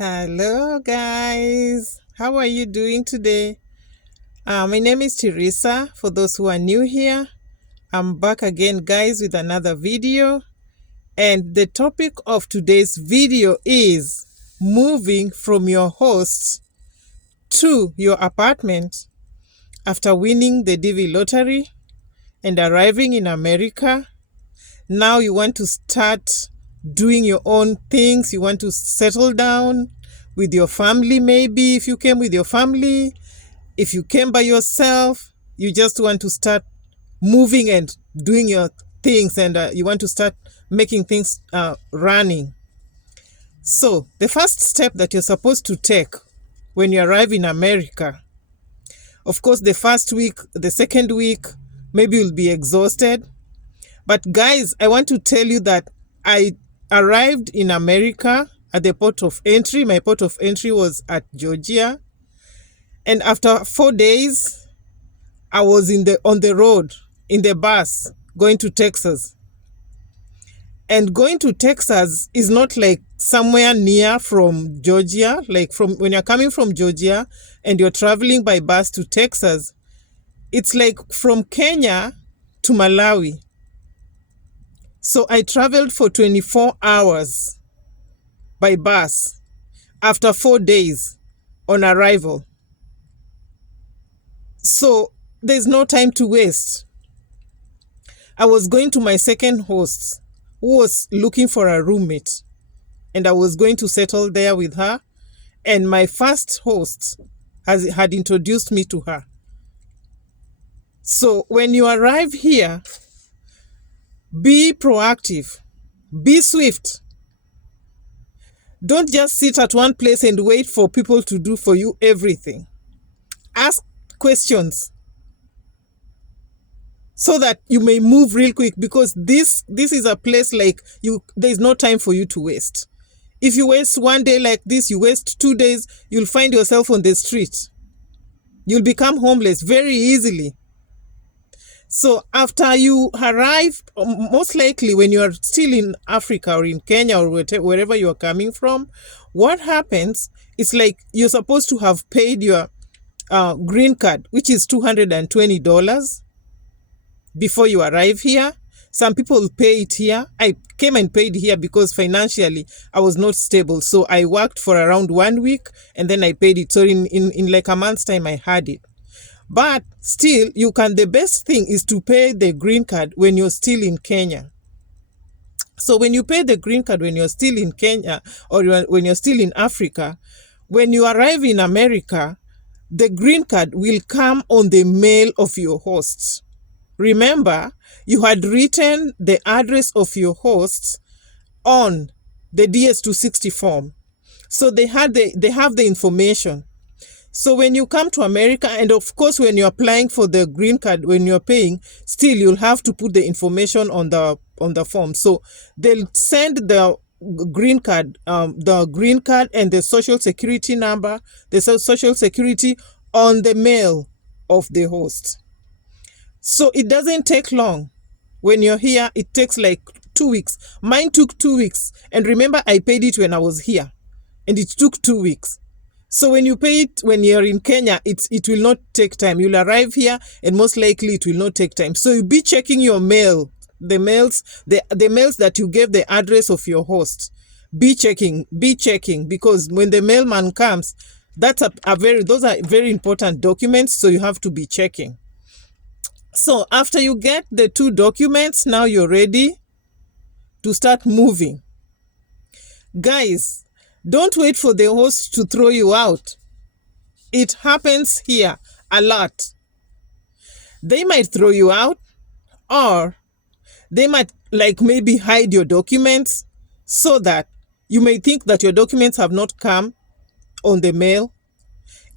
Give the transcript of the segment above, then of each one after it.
Hello, guys. How are you doing today? My name is Teresa. For those who are new here, I'm back again, guys, with another video. And the topic of today's video is moving from your host to your apartment after winning the DV lottery and arriving in America. Now you want to start doing your own things. You want to settle down with your family, maybe if you came with your family. If you came by yourself, you just want to start moving and doing your things, and you want to start making things running. So the first step that you're supposed to take when you arrive in America, of course, the first week, the second week, maybe you'll be exhausted. But guys, I want to tell you that I arrived in America at the port of entry. My port of entry was at Georgia. And after 4 days, I was on the road, in the bus, going to Texas. And going to Texas is not like somewhere near from Georgia. Like when you're coming from Georgia and you're traveling by bus to Texas, it's like from Kenya to Malawi. So I traveled for 24 hours by bus after 4 days on arrival. So there's no time to waste. I was going to my second host, who was looking for a roommate, and I was going to settle there with her. And my first host had introduced me to her. So when you arrive here, be proactive, be swift. Don't just sit at one place and wait for people to do for you everything. Ask questions so that you may move real quick, because this is a place like there's no time for you to waste. If you waste 1 day like this, you waste 2 days, you'll find yourself on the street. You'll become homeless very easily. So after you arrive, most likely when you are still in Africa or in Kenya or wherever you are coming from, what happens is like you're supposed to have paid your green card, which is $220 before you arrive here. Some people pay it here. I came and paid here because financially I was not stable. So I worked for around 1 week and then I paid it. So in like a month's time, I had it. But still, the best thing is to pay the green card when you're still in Kenya. So when you pay the green card when you're still in Kenya or when you're still in Africa, when you arrive in America, the green card will come on the mail of your host. Remember, you had written the address of your host on the DS-260 form. So they have the information. So when you come to America, and of course when you're applying for the green card, when you're paying, still you'll have to put the information on the form. So they'll send the green card and the social security number, the social security on the mail of the host. So it doesn't take long. When you're here, it takes like 2 weeks. Mine took 2 weeks. And remember, I paid it when I was here, and it took 2 weeks. So when you pay it when you're in Kenya, it will not take time. You'll arrive here and most likely it will not take time. So you'll be checking your mail, the mails that you gave the address of your host. Be checking, because when the mailman comes, those are very important documents, so you have to be checking. So after you get the 2 documents, now you're ready to start moving. Guys, don't wait for the host to throw you out. It happens here a lot. They might throw you out, or they might maybe hide your documents so that you may think that your documents have not come on the mail.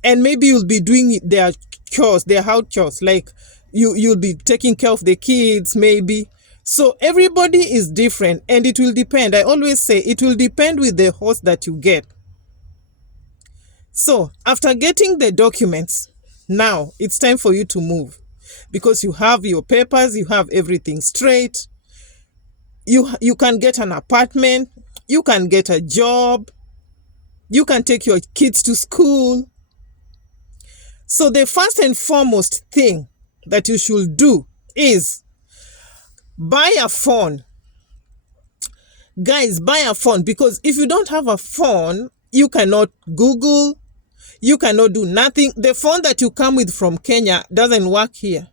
And maybe you'll be doing their chores, their house chores, like you'll be taking care of the kids maybe. So everybody is different, and it will depend. I always say it will depend with the host that you get. So after getting the documents, now it's time for you to move, because you have your papers, you have everything straight. You can get an apartment, you can get a job, You can take your kids to school. So the first and foremost thing that you should do is buy a phone. Guys, buy a phone, because if you don't have a phone, you cannot Google, you cannot do nothing. The phone that you come with from Kenya doesn't work here.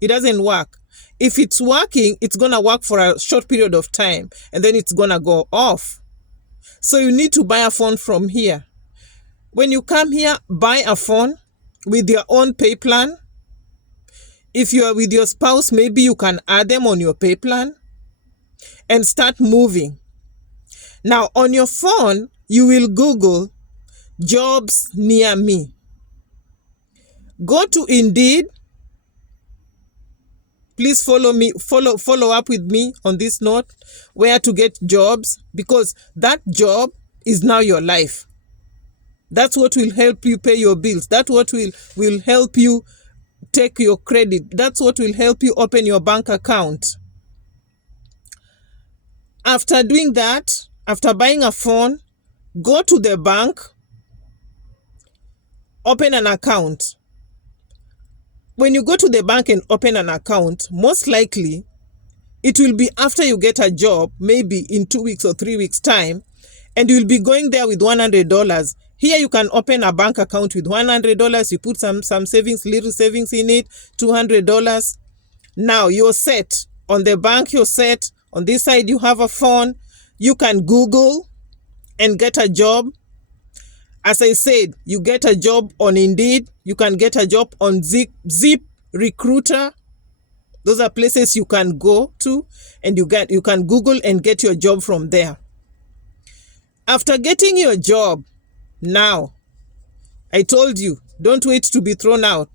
It doesn't work. If it's working, it's going to work for a short period of time and then it's going to go off. So you need to buy a phone from here. When you come here, buy a phone with your own pay plan. If you are with your spouse, maybe you can add them on your pay plan and start moving. Now, on your phone, you will Google jobs near me. Go to Indeed. Please follow up with me on this note, where to get jobs, because that job is now your life. That's what will help you pay your bills. That's what will help you take your credit. That's what will help you open your bank account. After doing that, after buying a phone, go to the bank, open an account. When you go to the bank and open an account, most likely it will be after you get a job, maybe in 2 weeks or 3 weeks time, and you will be going there with $100. Here you can open a bank account with $100. You put some savings, little savings in it, $200. Now you're set. On the bank, you're set. On this side, you have a phone. You can Google and get a job. As I said, you get a job on Indeed. You can get a job on Zip Recruiter. Those are places you can go to, and you can Google and get your job from there. After getting your job, now, I told you, don't wait to be thrown out.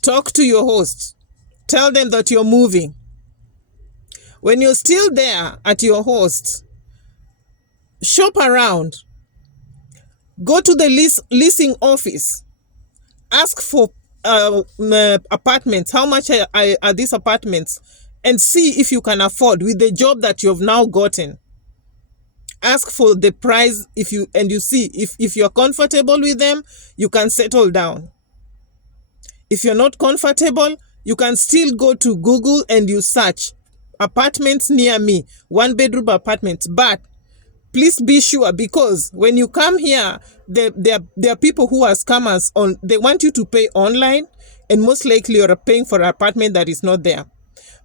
Talk to your host. Tell them that you're moving. When you're still there at your host, shop around. Go to the leasing office. Ask for apartments. How much are these apartments? And see if you can afford with the job that you've now gotten. Ask for the price. You see if you're comfortable with them, you can settle down. If you're not comfortable, you can still go to Google and you search apartments near me, 1-bedroom apartments. But please be sure, because when you come here, there are people who are scammers. They want you to pay online, and most likely you're paying for an apartment that is not there.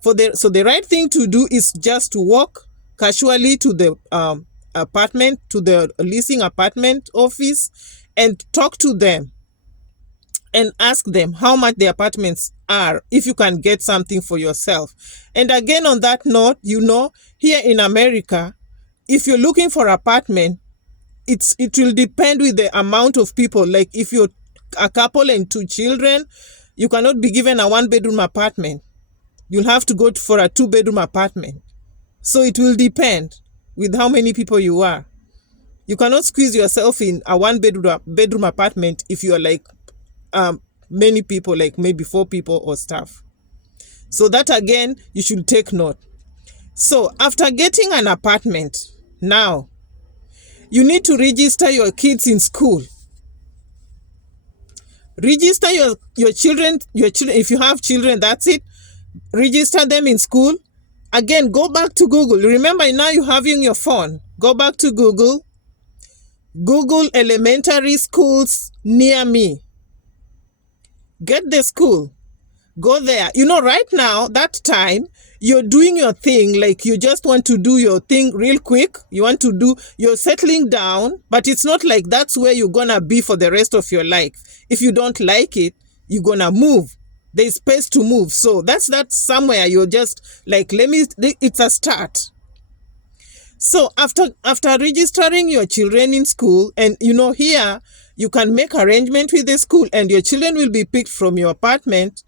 So the right thing to do is just to walk casually to the apartment, to the leasing apartment office, and talk to them and ask them how much the apartments are, if you can get something for yourself. And again, on that note, here in America, if you're looking for an apartment, it will depend with the amount of people. Like if you're a couple and 2 children, you cannot be given a 1-bedroom apartment. You'll have to go for a 2-bedroom apartment. So it will depend with how many people you are. You cannot squeeze yourself in a 1-bedroom apartment if you are like many people, like maybe 4 people or stuff. So that again, you should take note. So after getting an apartment, now you need to register your kids in school. Register your children. If you have children, that's it. Register them in school. Again, go back to Google. Remember, now you're having your phone. Go back to Google. Google elementary schools near me. Get the school. Go there. Right now, that time, you're doing your thing, like you just want to do your thing real quick. You're settling down, but it's not like that's where you're gonna be for the rest of your life. If you don't like it, you're gonna move. There's space to move. So that's somewhere you're just like, it's a start. So after registering your children in school, and here you can make arrangement with the school, and your children will be picked from your apartment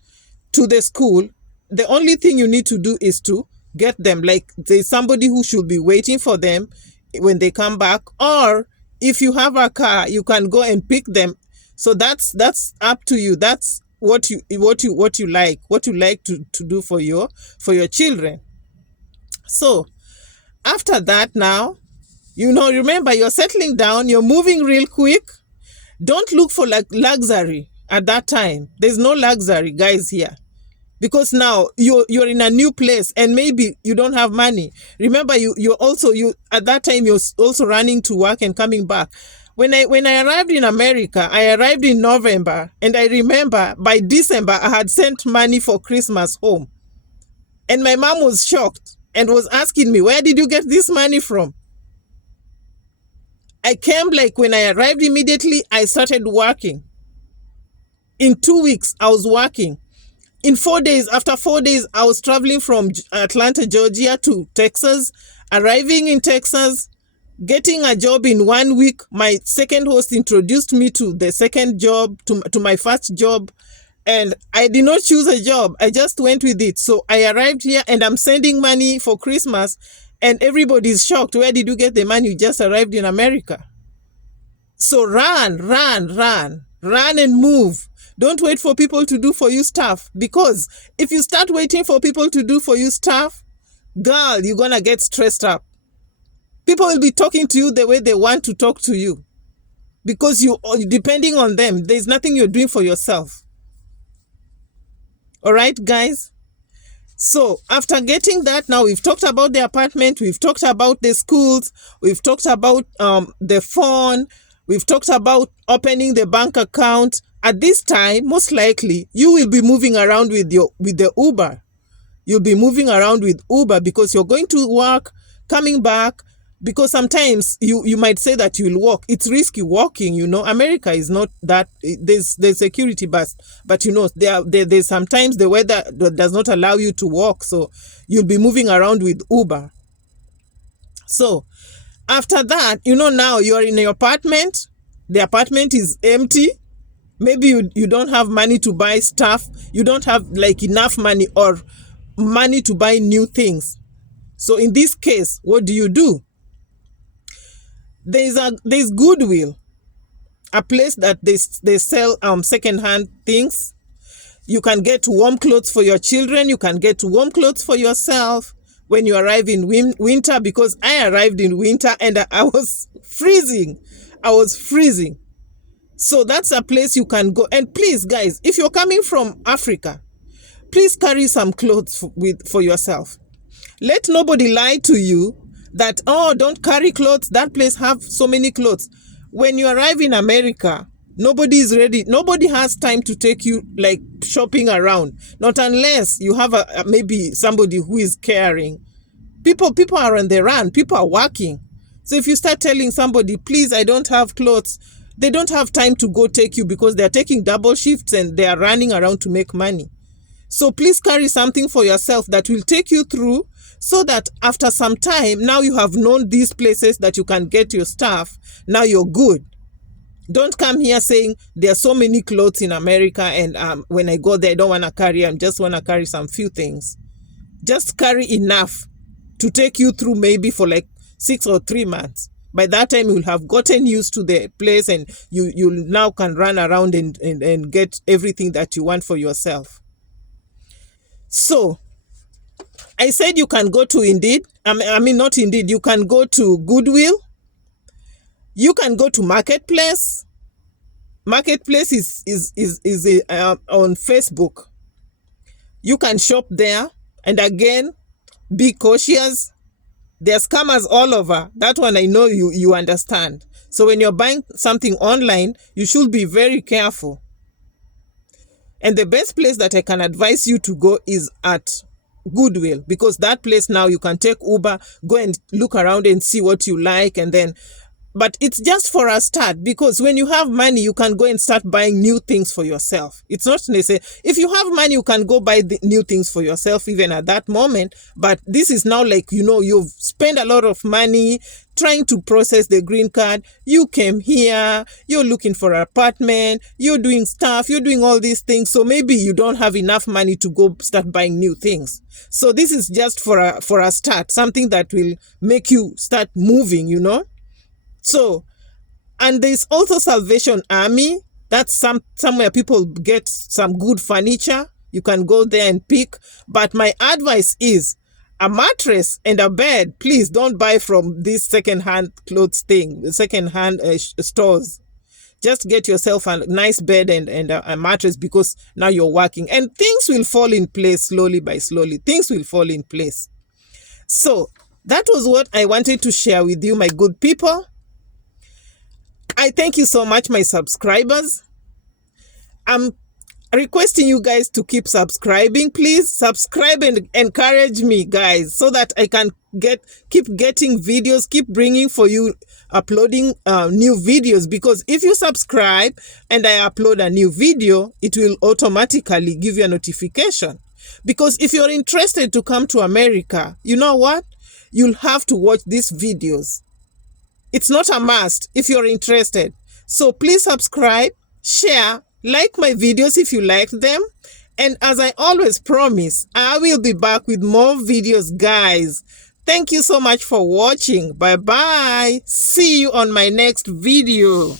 to the school. The only thing you need to do is to get them, like there's somebody who should be waiting for them when they come back, or if you have a car, you can go and pick them. So that's up to you. That's what you like to do for your children. So after that, now You know, remember, you're settling down, you're moving real quick. Don't look for like luxury at that time. There's no luxury, guys, here. Because now you're in a new place and maybe you don't have money. Remember, you at that time you're also running to work and coming back. When I arrived in America, I arrived in November, and I remember by December I had sent money for Christmas home. And my mom was shocked and was asking me, where did you get this money from? I came, like, when I arrived immediately, I started working. In 2 weeks, I was working. In 4 days, after 4 days, I was traveling from Atlanta, Georgia to Texas, arriving in Texas, getting a job in 1 week. My second host introduced me to the second job, to my first job. And I did not choose a job. I just went with it. So I arrived here and I'm sending money for Christmas. And everybody's shocked. Where did you get the money? You just arrived in America. So run and move. Don't wait for people to do for you stuff. Because if you start waiting for people to do for you stuff, girl, you're going to get stressed up. People will be talking to you the way they want to talk to you. Because you're depending on them. There's nothing you're doing for yourself. All right, guys? So after getting that, now we've talked about the apartment, we've talked about the schools, we've talked about the phone, we've talked about opening the bank account. At this time, most likely, you will be moving around with the Uber. You'll be moving around with Uber because you're going to work, coming back, because sometimes you might say that you'll walk. It's risky walking, you know. America is not that, there's security, but you know, there's sometimes the weather does not allow you to walk, so you'll be moving around with Uber. So after that, you know, now you're in your apartment, the apartment is empty. Maybe you don't have money to buy stuff, you don't have like enough money or money to buy new things. So in this case, what do? There's Goodwill, a place that they sell secondhand things. You can get warm clothes for your children. You can get warm clothes for yourself when you arrive in winter, because I arrived in winter and I was freezing. So that's a place you can go. And please, guys, if you're coming from Africa, please carry some clothes for yourself. Let nobody lie to you that, oh, don't carry clothes, that place have so many clothes. When you arrive in America, nobody is ready. Nobody has time to take you like shopping around. Not unless you have maybe somebody who is caring. People are on the run. People are working. So if you start telling somebody, please, I don't have clothes, they don't have time to go take you because they're taking double shifts and they are running around to make money. So please carry something for yourself that will take you through, so that after some time, now you have known these places that you can get your stuff. Now you're good. Don't come here saying there are so many clothes in America and when I go there, I don't want to carry. I just want to carry some few things. Just carry enough to take you through maybe for like 6 or 3 months. By that time, you'll have gotten used to the place and you now can run around and get everything that you want for yourself. So I said you can go to Indeed. Not Indeed. You can go to Goodwill. You can go to Marketplace. Marketplace is on Facebook. You can shop there. And again, be cautious. There are scammers all over. That one I know you understand. So when you're buying something online, you should be very careful. And the best place that I can advise you to go is at Goodwill, because that place now you can take Uber, go and look around and see what you like, and then, but it's just for a start, because when you have money, you can go and start buying new things for yourself. It's not necessary. If you have money, you can go buy the new things for yourself even at that moment. But this is now like, you know, you've spent a lot of money trying to process the green card. You came here, you're looking for an apartment, you're doing stuff, you're doing all these things. So maybe you don't have enough money to go start buying new things. So this is just for a start, something that will make you start moving, you know. So, and there's also Salvation Army. That's somewhere people get some good furniture. You can go there and pick. But my advice is, a mattress and a bed, please don't buy from this second-hand clothes thing, second-hand stores. Just get yourself a nice bed and a mattress, because now you're working and things will fall in place slowly by slowly. Things will fall in place. So that was what I wanted to share with you, my good people. I thank you so much, my subscribers. I'm requesting you guys to keep subscribing. Please subscribe and encourage me, guys, so that I can keep getting videos, keep bringing for you, uploading new videos. Because if you subscribe and I upload a new video, it will automatically give you a notification. Because if you're interested to come to America, you know what? You'll have to watch these videos. It's not a must if you're interested. So please subscribe, share, like my videos if you like them. And as I always promise, I will be back with more videos, guys. Thank you so much for watching. Bye-bye. See you on my next video.